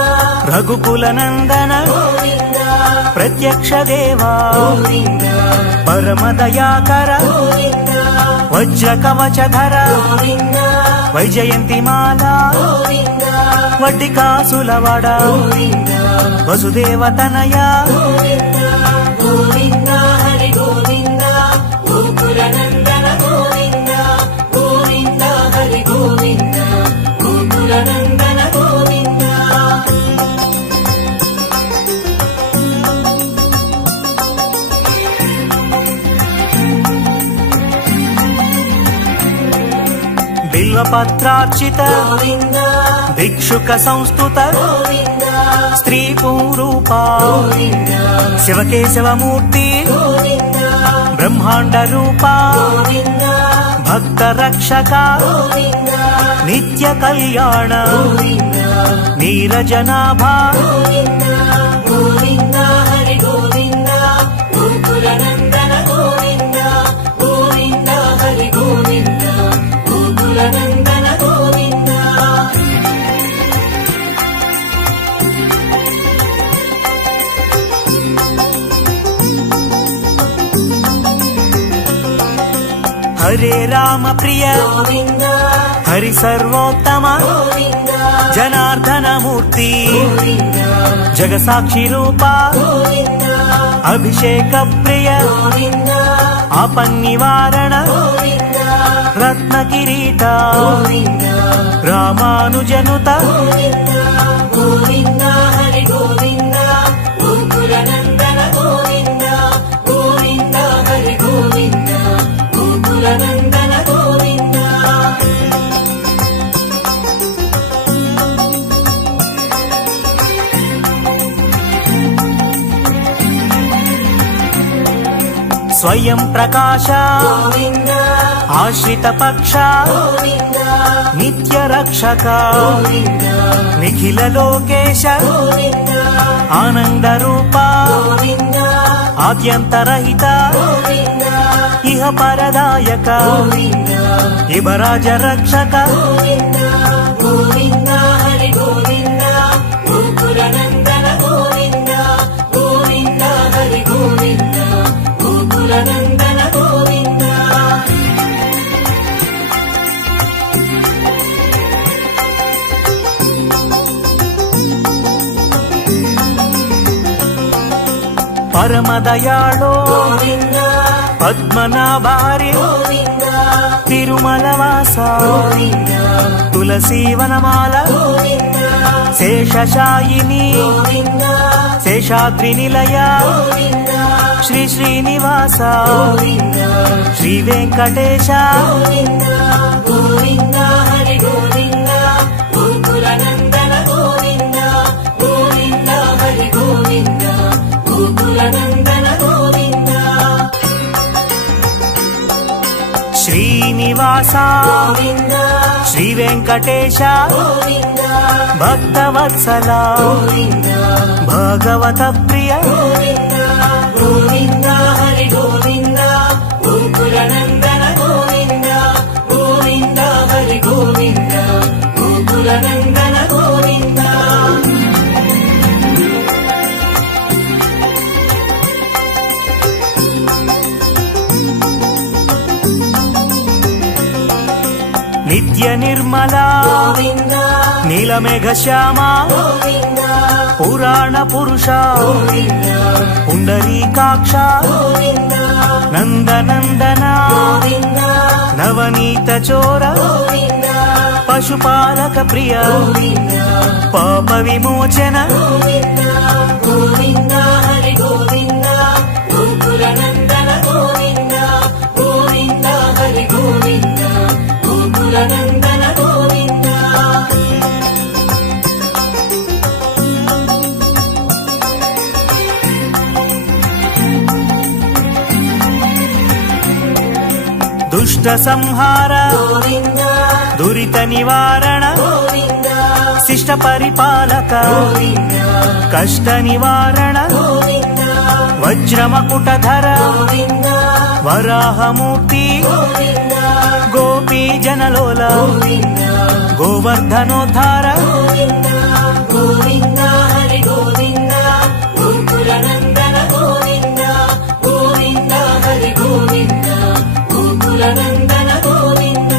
ರಘುಕುಲ ನಂದನ ಗೋವಿಂದ ಪ್ರತ್ಯಕ್ಷ ದೇವ ಗೋವಿಂದ ಪರಮ ದಯಾಕರ ಗೋವಿಂದ ವಜ್ರ ಕವಚಧರ ಗೋವಿಂದ ವೈಜಯಂತಿ ಮಾಲಾ ಗೋವಿಂದ ವಡ್ಡಿಕಾಸುಲವಾಡ ಗೋವಿಂದ ವಸುದೇವ ತನಯ ಗೋವಿಂದ ಗೋವಿಂದ ಹರಿ ಗೋವಿಂದ ಗೋಕುಲ ನಂದನ ಗೋವಿಂದ ಗೋವಿಂದ ಹರಿ ಗೋವಿಂದ ಗೋಕುಲ ನಂದನ ಗೋವಿಂದ ಬಿಲ್ವಪತ್ರಾರ್ಚಿತ ಗೋವಿಂದ ಭಿಕ್ಷುಕ ಸಂಸ್ತುತ ಗೋವಿಂದ ಸ್ತ್ರೀ ಪೂರೂಪ ಗೋವಿಂದ ಶಿವಕೇಶವ ಮೂರ್ತಿ ಗೋವಿಂದ ಬ್ರಹ್ಮಾಂಡ ರೂಪ ಗೋವಿಂದ ಭಕ್ತ ರಕ್ಷಕ ಗೋವಿಂದ ನಿತ್ಯ ಕಲ್ಯಾಣ ಗೋವಿಂದ ನೀರಜನಾಭ ಗೋವಿಂದ ಗೋವಿಂದ ಹರಿ ಗೋವಿಂದ ಗೋಕುಲ ನಂದನ ಗೋವಿಂದ ಗೋವಿಂದ ಹರಿ ಗೋವಿಂದ ಗೋಕುಲ ನಂದನ ಗೋವಿಂದ ಹರೇ ರಾಮ ಪ್ರಿಯ ಗೋವಿಂದ ಹರಿ ಸರ್ವೋತ್ತಮ ಗೋವಿಂದ ಜನಾರ್ದನ ಮೂರ್ತಿ ಗೋವಿಂದ ಜಗಸಾಕ್ಷಿ ರೂಪ ಗೋವಿಂದ ಅಭಿಷೇಕ ಪ್ರಿಯ ಗೋವಿಂದ ಆಪನ್ನಿವಾರಣ ಗೋವಿಂದ ರತ್ನ ಕಿರೀಟ ಗೋವಿಂದ ರಾಮಾನುಜನುತ ಗೋವಿಂದ ಗೋವಿಂದ ಹರಿ ಗೋವಿಂದ ಗೋಕುಲ ನಂದನ ಗೋವಿಂದ ಗೋವಿಂದ ಹರಿ ಗೋವಿಂದ ಗೋಕುಲ ನಂದನ ಗೋವಿಂದ ಸ್ವಯಂ ಪ್ರಕಾಶ ಗೋವಿಂದ ಆಶ್ರಿತ ಪಕ್ಷ ಗೋವಿಂದ ನಿತ್ಯ ರಕ್ಷಕ ಗೋವಿಂದ ನಿಖಿಲ ಲೋಕೇಶ ಗೋವಿಂದ ಆನಂದ ರೂಪ ಗೋವಿಂದ ಆದ್ಯಂತರಹಿತ ಗೋವಿಂದ ಇಹ ಪರದಾಯಕ ಗೋವಿಂದ ಇಬರಾಜ ರಕ್ಷಕ ಗೋವಿಂದ ಗೋವಿಂದ ಹರಿ ಗೋವಿಂದ ಗೋಕುಲ ನಂದನ ಗೋವಿಂದ ಗೋವಿಂದ ಹರಿ ಗೋವಿಂದ ಗೋಕುಲ ನಂದನ ಗೋವಿಂದ ಪರಮ ದಯಾಳೋ ಗೋವಿಂದ ಪದ್ಮನಾಭಾರಿ ಗೋವಿಂದ ತಿರುಮಲವಾಸ ಗೋವಿಂದ ತುಳಸೀವನಮಾಲ ಗೋವಿಂದ ಶೇಷಶಾಯಿನಿ ಗೋವಿಂದ ಶೇಷಾದ್ರಿ ನಿಲಯ ಗೋವಿಂದ ಶ್ರೀ ಶ್ರೀನಿವಾಸ ಗೋವಿಂದ ಶ್ರೀ ವೆಂಕಟೇಶ ಗೋವಿಂದ ಗೋವಿಂದ ಹರಿ ಗೋವಿಂದ ಗೋಕುಲ ನಂದನ ಗೋವಿಂದ ಗೋವಿಂದ ಹರಿ ಗೋವಿಂದ ಗೋಕುಲ ನಂದನ ಗೋವಿಂದ ಶ್ರೀನಿವಾಸ ಗೋವಿಂದ ಶ್ರೀ ವೆಂಕಟೇಶ ಗೋವಿಂದ ಭಕ್ತವತ್ಸಲ ಗೋವಿಂದ ಭಗವತ ಪ್ರಿಯ ಗೋವಿಂದ ಗೋವಿಂದ ಹರಿ ಗೋವಿಂದ ಗೋಕುಲ ನಂದನ ಗೋವಿಂದ ಗೋವಿಂದ ಹರಿ ಗೋವಿಂದ ಗೋಕುಲ ನಂದನ ಗೋವಿಂದ ನಿತ್ಯ ನಿರ್ಮಲ ಗೋವಿಂದ ನೀಲಮೇಘ ಶ್ಯಾಮ ಗೋವಿಂದ ಪುರಾಣ ಪುರುಷ ಗೋವಿಂದ ಪುಂಡರೀಕಾಕ್ಷ ಗೋವಿಂದ ನಂದನಂದನ ಗೋವಿಂದ ನವನೀತ ಚೋರ ಗೋವಿಂದ ಪಶುಪಾಲಕ ಪ್ರಿಯ ಗೋವಿಂದ ಪಾಪ ವಿಮೋಚನ ಗೋವಿಂದ ಗೋವಿಂದ ಹರಿ ಗೋವಿಂದ ಗೋಕುಲ ನಂದನ ಗೋವಿಂದ ಗೋವಿಂದ ಹರಿ ಗೋವಿಂದ ಗೋಕುಲ ನಂದನ ಗೋವಿಂದ ದುಷ್ಟ ಸಂಹಾರ ಗೋವಿಂದ ದುರಿತ ನಿವಾರಣ ಗೋವಿಂದ ಶಿಷ್ಟ ಪರಿಪಾಲಕ ಗೋವಿಂದ ಕಷ್ಟ ನಿವಾರಣ ಗೋವಿಂದ ವಜ್ರ ಮಕುಟಧರ ಗೋವಿಂದ ವರಾಹ ಮೂರ್ತಿ ಗೋವಿಂದ ಗೋಪಿ ಜನಲೋಲ ಗೋವಿಂದ ಗೋವರ್ಧನೋದ್ಧಾರ ಗೋವಿಂದ ಗೋವಿಂದ ಹರಿ ಗೋವಿಂದ ಗೋಕುಲ ನಂದನ ಗೋವಿಂದ ಗೋವಿಂದ ಹರಿ ಗೋವಿಂದ ಗೋಕುಲ ನಂದನ ಗೋವಿಂದ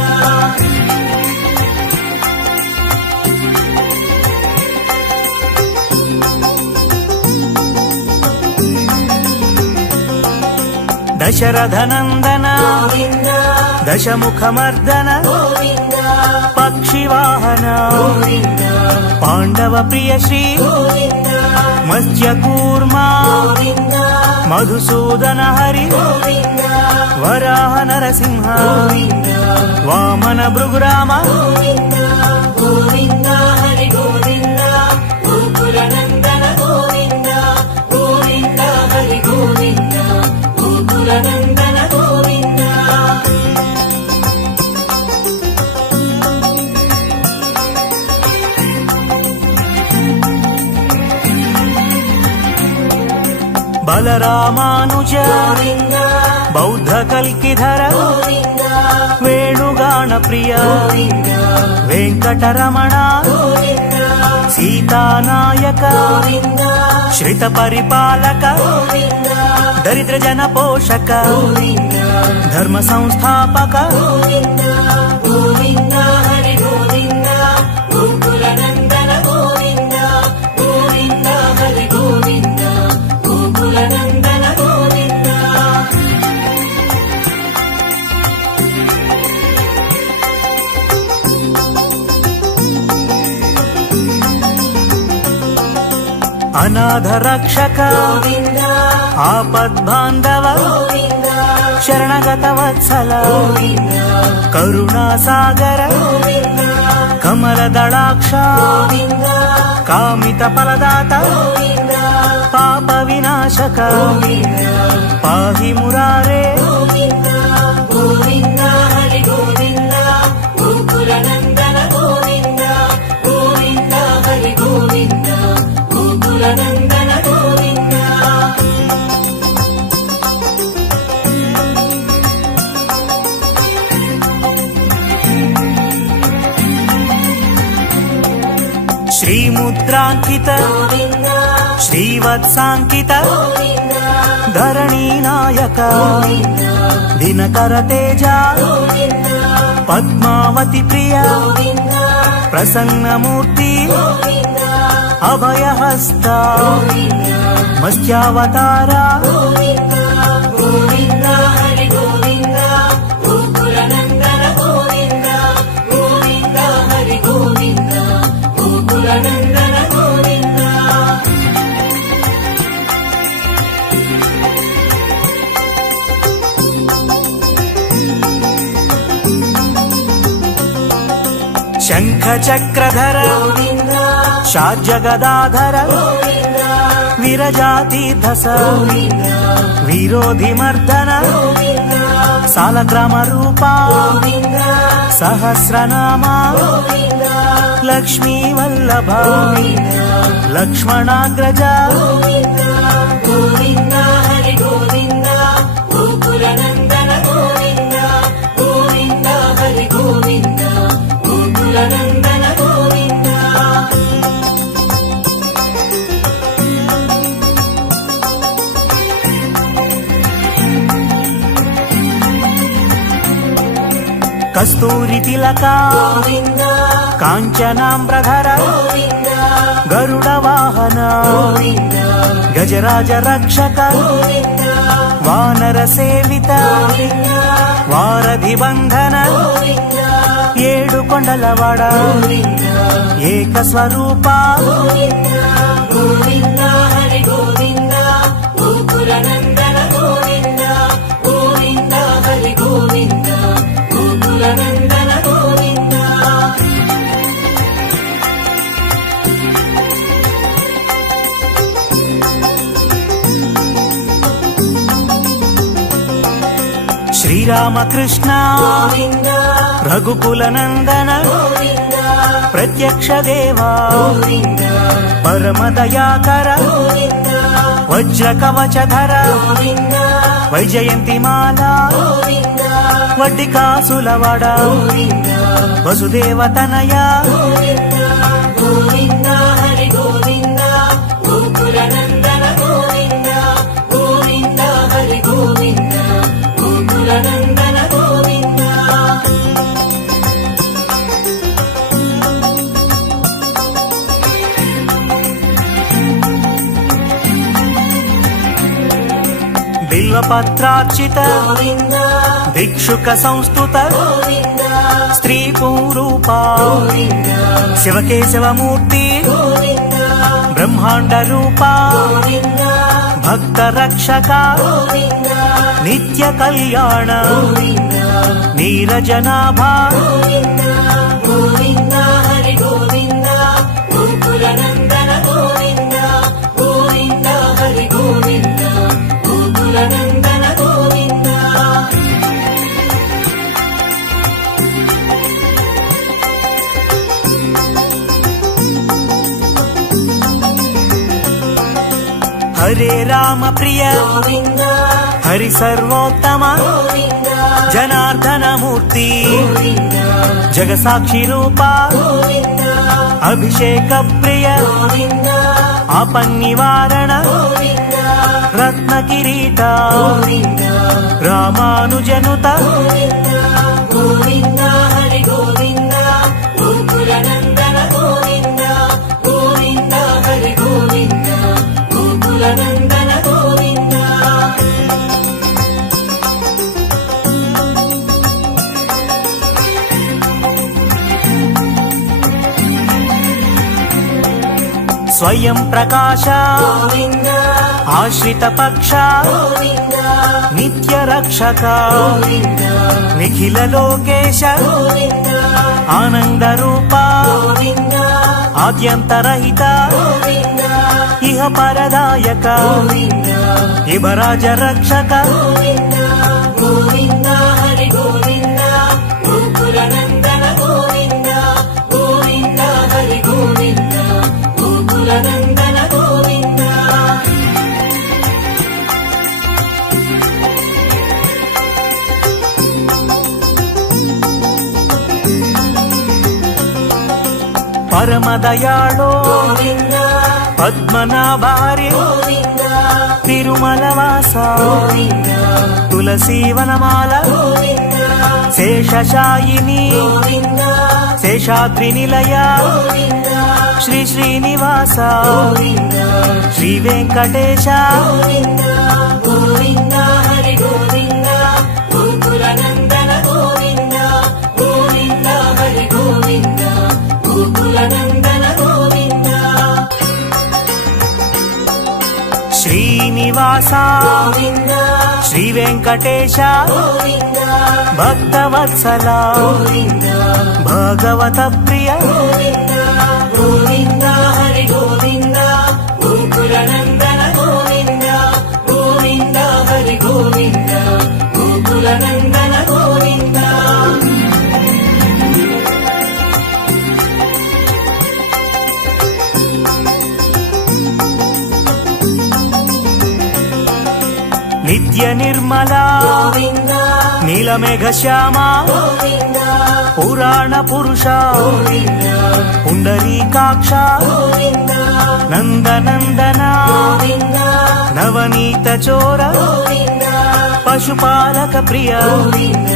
ದಶರಥ ನಂದನ ಗೋವಿಂದ ದಶಮುಖ ಮರ್ದನ ಗೋವಿಂದ ಪಕ್ಷಿವಾಹನ ಗೋವಿಂದ ಪಾಂಡವ ಪ್ರಿಯ ಶ್ರೀ ಗೋವಿಂದ ಮತ್ಸ್ಯ ಕೂರ್ಮ ಗೋವಿಂದ ಮಧುಸೂದನ ಹರಿ ಗೋವಿಂದ ವರಾಹ ನರಸಿಂಹ ಗೋವಿಂದ ವಾಮನ ಭೃಗುರಾಮ ಗೋವಿಂದ ಗೋವಿಂದ ಹರಿ ಗೋವಿಂದ ಗೋಕುಲ ನಂದನ ಗೋವಿಂದ ಗೋವಿಂದ ಹರಿ ಗೋವಿಂದ ಗೋಕುಲ ನಂದನ ಗೋವಿಂದ ಬಲರಾಮಾನುಜ ಗೋವಿಂದ ಬೌದ್ಧ ಕಲ್ಕಿಧರ ಗೋವಿಂದ ವೇಣುಗಾನ ಪ್ರಿಯ ಗೋವಿಂದ ವೆಂಕಟರಮಣ ಗೋವಿಂದ ಸೀತಾನಾಯಕ ಗೋವಿಂದ ಶ್ರಿತ ಪರಿಪಾಲಕ ಗೋವಿಂದ ದರಿದ್ರ ಜನ ಪೋಷಕ ಗೋವಿಂದ ಧರ್ಮ ಸಂಸ್ಥಾಪಕ ಗೋವಿಂದ ಗೋವಿಂದ ಹರಿ ಗೋವಿಂದ ಗೋಕುಲ ನಂದನ ಗೋವಿಂದ ಗೋವಿಂದ ಹರಿ ಗೋವಿಂದ ಗೋಕುಲ ನಂದನ ಗೋವಿಂದ ಅನಾಥ ರಕ್ಷಕ ಗೋವಿಂದ ಆಪದ್ ಬಾಂಧವ ಗೋವಿಂದ ಶರಣಗತ ವತ್ಸಲ ಗೋವಿಂದ ಕರುಣಾ ಸಾಗರ ಗೋವಿಂದ ಕಮಲದಳಾಕ್ಷ ಗೋವಿಂದ ಕಾಮಿತ ಫಲದಾತ ಗೋವಿಂದ ಪಾಪ ವಿನಾಶ వినాశక గోవింద పాహి మురారే గోవింద గోవింద హరి గోవింద గోకుల నందన గోవింద గోవింద హరి గోవింద గోకుల నందన గోవింద శ్రీముద్రాంకిత గోవింద శ్రీవత్సాంకిత గోవింద ధరణీ నాయక గోవింద దినకర తేజ గోవింద పద్మావతి ప్రియ గోవింద ప్రసన్నమూర్తి గోవింద అభయహస్త గోవింద మత్స్యావతార గోవింద గోవింద హరి గోవింద గోకుల నందన గోవింద గోవింద హరి గోవింద గోకుల నందన గోవింద శంఖ చక్రధర గోవింద షార్జగదాధర గోవింద విరజాతీర్థస గోవింద విరోధి మర్దన గోవింద సాలగ్రామ రూప గోవింద సహస్రనామ గోవింద లక్ష్మీ వల్లభ గోవింద లక్ష్మణాగ్రజ గోవింద గోవింద హరి గోవింద గోకుల నందన గోవింద గోవింద హరి గోవింద గోకుల నందన గోవింద కస్తూరి తిలక గోవింద కాంచనాంబ్రధర గోవింద గరుడ వాహన గోవింద గజరాజ రక్షక గోవింద వానర సేవిత గోవింద వారధి బంధన గోవింద ఏడు కొండలవాడ గోవింద ఏక స్వరూప గోవింద గోవింద హరి గోవింద గోకుల నందన గోవింద గోవింద హరి గోవింద గోకుల నందన గోవింద శ్రీరామకృష్ణ గోవింద రఘుకుల నందన గోవింద ప్రత్యక్ష దేవా గోవింద పరమదయాకర గోవింద వజ్ర కవచధర గోవింద వైజయంతి మాల గోవింద వడ్డి కాసులవాడ గోవింద వసుదేవ తనయ గోవింద గోవింద హరి గోవింద గోకుల నందన గోవింద గోవింద హరి గోవింద గోకుల నందన గోవింద బిల్వపత్రార్చిత గోవింద భిక్షుక సంస్థుత గోవింద స్త్రీ పూరూప గోవింద శివకేశవమూర్తి గోవింద బ్రహ్మాండ రూప గోవింద భక్త రక్షక గోవింద నిత్య కళ్యాణ గోవింద నీరజనాభ గోవింద గోవింద హరి గోవింద గోకుల నందన గోవింద గోవింద హరి గోవింద గోకుల నందన గోవింద హరే రామ ప్రియ గోవింద హరి సర్వోత్తమ గోవింద జనార్దన మూర్తి గోవింద జగసాక్షి రూప గోవింద అభిషేక ప్రియ గోవింద ఆపన్నివారణ గోవింద రత్న కిరీట గోవింద రామానుజనుత గోవింద గోవింద హరి గోవింద గోకుల నందన గోవింద గోవింద హరి గోవింద గోకుల నందన గోవింద స్వయం ప్రకాశ గోవింద ఆశ్రిత పక్ష గోవింద నిత్య రక్షక గోవింద నిఖిల లోకేశ గోవింద ఆనంద రూప గోవింద ఆద్యంతరహిత గోవింద ఇహ పరదాయక గోవింద యువరాజ రక్షక గోవింద గోవింద హరి గోవింద గోకుల నందన గోవింద గోవింద హరి గోవింద గోకుల నందన గోవింద పరమదయాళో గోవింద పద్మనాభారి గోవింద తిరుమల వాస గోవింద తులసీవనమాల గోవింద శేషశాయిని గోవింద శేషాద్రి నిలయ గోవింద శ్రీ శ్రీనివాస గోవింద శ్రీ వెంకటేశ గోవింద గోవింద హరి గోవింద గోకుల నందన గోవింద గోవింద హరి గోవింద గోకుల నందన గోవింద శ్రీనివాస గోవింద శ్రీ వెంకటేశ గోవింద భక్తవత్సల గోవింద భగవత ప్రియ గోవింద గోవింద హరి గోవింద గోకుల నందన గోవింద గోవింద హరి గోవింద గోకుల నందన గోవింద నిత్య నిర్మల గోవింద నీలమేఘ శ్యామ గోవింద పురాణ పురుష గోవింద పుండరీకాక్ష గోవింద నందనందన గోవింద నవనీత చోర గోవింద పశుపాలక ప్రియ గోవింద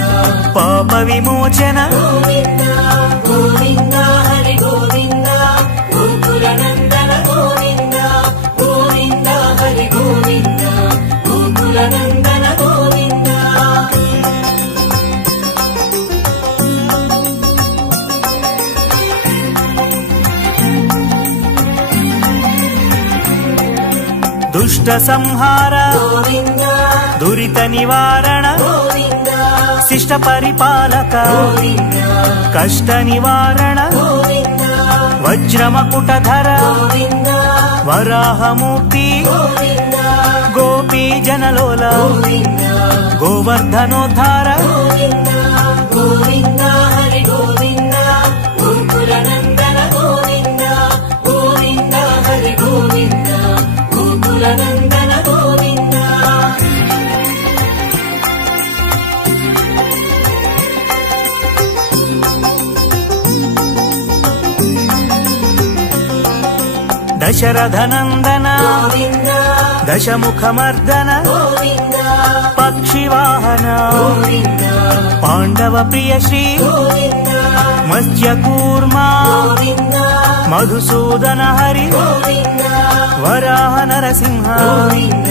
పాప విమోచన గోవింద గోవింద హరి గోవింద గోకుల నందన గోవింద గోవింద హరి గోవింద గోకుల నందన గోవింద దుష్ట సంహార గోవింద దురిత నివారణ గోవింద శిష్ట పరిపాలక గోవింద కష్ట నివారణ గోవింద వజ్రమకుటధర గోవింద వరాహమూర్తి గోవింద గోపీ జనలోల గోవింద గోవర్ధనోద్ధార గోవింద గోవింద హరి గోవింద గోకుల నందన గోవింద గోవింద హరి గోవింద గోకుల నందన గోవింద దశరథనందన గోవింద దశముఖమర్దన గోవింద పక్షివాహన గోవింద పాండవ ప్రియ శ్రీ గోవింద మత్స్యకూర్మ గోవింద మధుసూదన హరి గోవింద వరాహ నరసింహ గోవింద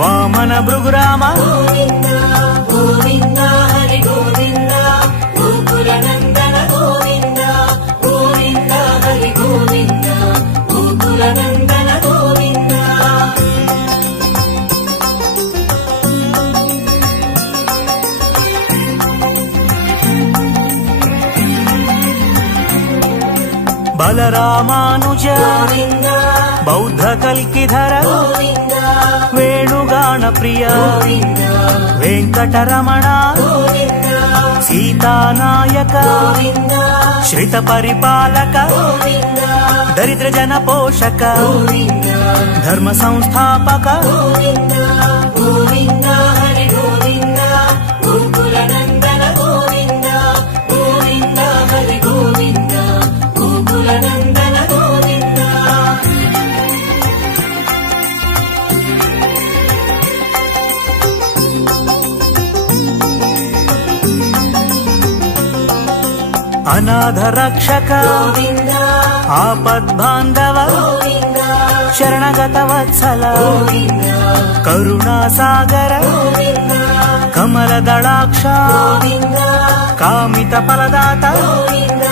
వామన భృగురామ గోవింద గోవింద హరి గోవింద గోకుల నందన గోవింద గోవింద హరి గోవింద గోకుల నందన గోవింద బలరామానుజ గోవింద బౌద్ధ కల్కిధర గోవింద వేణుగాన ప్రియ గోవింద వెంకటరమణ గోవింద సీతానాయక గోవింద శ్రిత పరిపాలక గోవింద దరిద్ర జన పోషక గోవింద ధర్మ సంస్థాపక గోవింద గోవింద హరి గోవింద గోకుల నందన గోవింద గోవింద హరి గోవింద గోకుల నందన గోవింద అనాథ రక్షక గోవింద ఆపద్బాంధవ గోవింద శరణగత వత్సల గోవింద కరుణా సాగర గోవింద కమల దళాక్ష గోవింద కామిత ఫలదాత గోవింద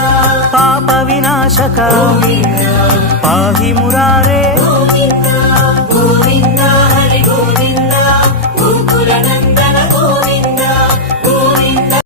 పాప వినాశక గోవింద పాహి మురారే గోవింద